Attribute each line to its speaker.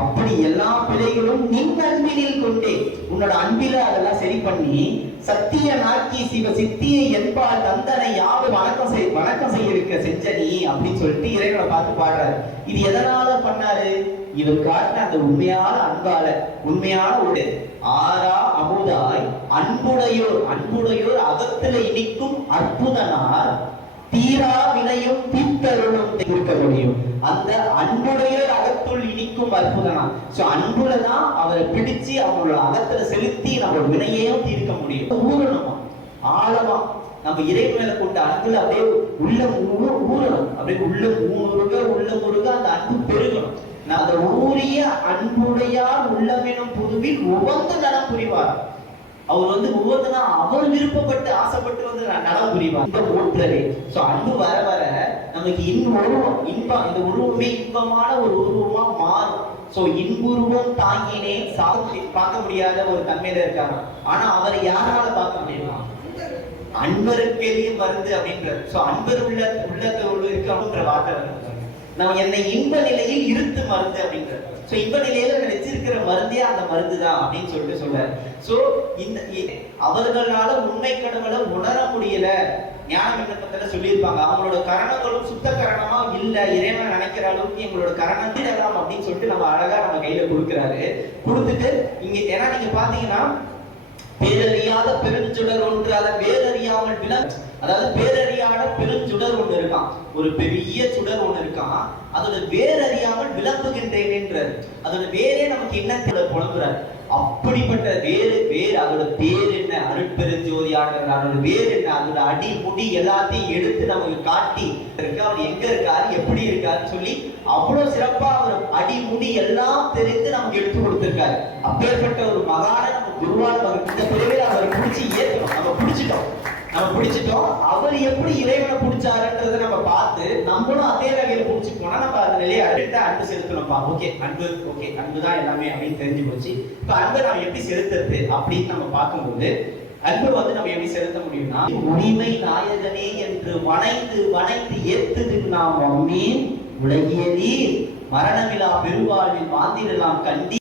Speaker 1: அப்படி எல்லா பிழைகளும் நின் அன்பினில் கொண்டே உன்னோட அன்பில அதெல்லாம் சரி பண்ணி சத்திய நாக்கி சிவ சித்தியை என்பால் தந்தனை யாரு வணக்கம் செய் வணக்கம் செய்ய இருக்க செஞ்ச நீ அப்படின்னு சொல்லிட்டு இறைவனை பார்த்து பாடுறாரு. இது எதனால பண்ணாரு? இவர் காட்டின அந்த உண்மையான அன்பால உண்மையான ஒரு ஆரா அமுதாய் அன்புடையோர் அன்புடையோர் அகத்துல இனிக்கும் அற்புதனார். தீரா வினையும் தீர்த்தருளும் இருக்க முடியும் அந்த அன்புடையோர் அகத்துள் இனிக்கும் அற்புதனா சோ அன்புல தான் அவரை பிடிச்சு அவங்களோட அகத்துல செலுத்தி நம்ம வினையையும் தீர்க்க முடியும். ஊறணுமா ஆழமா. நம்ம இறை மேல கொண்ட அன்புல அப்படியே உள்ள ஊ- ஊறணும். அப்படியே உள்ள ஊருக உள்ள ஊருக அந்த அன்பு பெருகணும். நான் அந்த ஊறிய அன்புடையார் உள்ளமெனும் புதுவில் உவந்து நலம் புரிவார். அவர் வந்து ஒவ்வொருத்தனா அவர் விருப்பப்பட்டு ஆசைப்பட்டு வந்து சோ அன்பு வர வர நமக்கு இன் இன்பம் இந்த உருவமே இன்பமான ஒரு உருவமா மாறும். சோ இன்புருவம் தாங்கினே சாதி பார்க்க முடியாத ஒரு தன்மையில இருக்காங்க. ஆனா அவரை யாரால பார்க்க முடியுமா? அன்பருக்கெரிய மருந்து அப்படின்றது. சோ அன்பர் உள்ள உள்ளத்தோடு இருக்கு அப்படின்ற வார்த்தை நம்ம என்னை இன்ப நிலையில் இருத்து மருந்து அப்படின்றது. ஸோ இன்ப நிலையில நான் வச்சிருக்கிற மருந்தே அந்த மருந்து தான் அப்படின்னு சொல்லிட்டு சொல்றாரு. ஸோ இந்த அவர்களால உண்மை கடவுளை உணர முடியல. ஞான விண்ணப்பத்துல சொல்லியிருப்பாங்க. அவங்களோட கரணங்களும் சுத்த கரணமா இல்ல. இறைவன் நினைக்கிற அளவுக்கு எங்களோட கரணம் திடலாம் அப்படின்னு சொல்லிட்டு நம்ம அழகா நம்ம கையில கொடுக்குறாரு. கொடுத்துட்டு இங்க ஏன்னா நீங்க பாத்தீங்கன்னா பேரறியாத பெருஞ்சுடர் ஒன்று அதை பேரறியாமல் விள அதாவது பேரறியாத பெருஞ்சுடர் ஒன்று இருக்கான். ஒரு பெரிய சுடர் ஒன்று இருக்கான். அதோட வேறறியாமல் விளம்புகின்றேன் என்றார் அதோட வேறே நமக்கு என்ன புலம்புறார். அப்படிப்பட்ட வேறு வேறு அதோட பேர் என்ன? அருட்பெருஞ்சோதியாளர் அதோட வேறு என்ன? அதோட அடி முடி எல்லாத்தையும் எடுத்து நமக்கு காட்டி இருக்கு. அவர் எங்க இருக்காரு? எப்படி இருக்காருன்னு சொல்லி அவ்வளவு சிறப்பா அவர் அடி முடி எல்லாம் தெரிந்து நமக்கு எடுத்து கொடுத்திருக்காரு. அப்பேற்பட்ட ஒரு மகான நம்ம குருவான இந்த பிறவில அவரை பிடிச்சி ஏற்றணும் நம்ம பிடிச்சிட்டோம். நம்ம பிடிச்சிட்டோம். அவர் எப்படி இறைவனை பிடிச்சாருன்றத நம்ம பார்த்து நம்மளும் அதே வகையில பிடிச்சி போனா நம்ம அந்த நிலையை அடுத்த அன்பு செலுத்தணும்ப்பா. ஓகே அன்பு ஓகே அன்பு தான் எல்லாமே அப்படின்னு தெரிஞ்சு போச்சு. இப்போ அன்பை நம்ம எப்படி செலுத்துறது அப்படின்னு நம்ம பார்க்கும்போது அன்பு வந்து நம்ம எப்படி செலுத்த முடியும்னா உரிமை நாயகனே என்று வணைந்து வணைந்து ஏத்துது நாம் அம்மீன். உலகியலீர் மரணமிலா பெருவாழ்வில் மாந்திரலாம் கண்டி